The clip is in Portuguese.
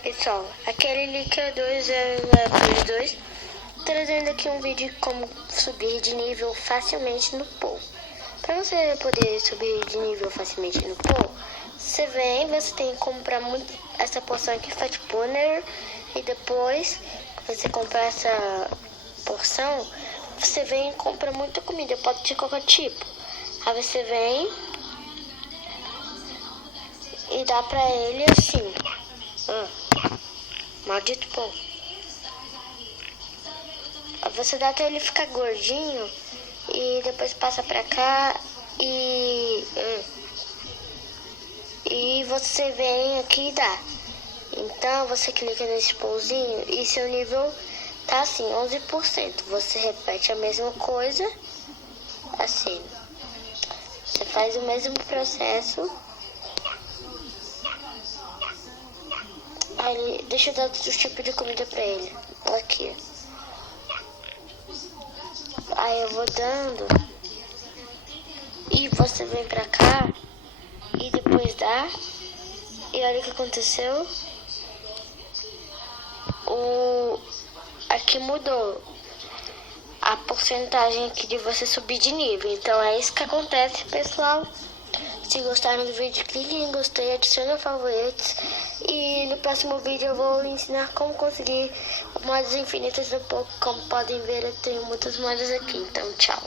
Pessoal, aqui é Lilica2022, trazendo aqui um vídeo de como subir de nível facilmente no Pou. Para você poder subir de nível facilmente no Pou, você tem que comprar muito essa poção aqui, Fat Burner, e depois que você comprar essa porção, você vem e compra muita comida, pode ser qualquer tipo. Aí você vem e dá pra ele assim. Maldito Pou. Você dá até ele ficar gordinho e depois passa pra cá e você vem aqui e dá. Então você clica nesse pouzinho e seu nível tá assim, 11%. Você repete a mesma coisa assim. Você faz o mesmo processo. Aí, deixa eu dar outro tipo de comida pra ele. Aqui. Aí eu vou dando. E você vem pra cá. E depois dá. E olha o que aconteceu. Aqui mudou a porcentagem aqui de você subir de nível. Então é isso que acontece, pessoal. Se gostaram do vídeo, clique em gostei, adicione a favoritos. E no próximo vídeo eu vou ensinar como conseguir moedas infinitas no Pou. Como podem ver, eu tenho muitas moedas aqui. Então, tchau.